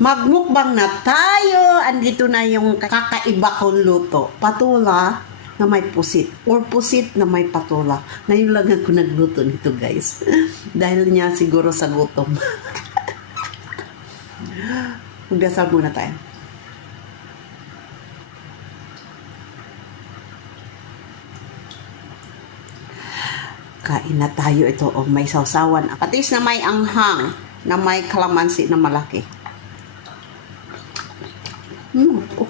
Magmukbang na tayo. Andito na yung kakaiba kong luto. Patula na may pusit or pusit na may patula. Ngayon lang ako nagluto nito, guys. Dahil niya siguro sa gutom. Magdasal muna tayo. Kain na tayo ito. O may sausawan. Patis na may anghang. Na may kalamansi na malaki. Oh.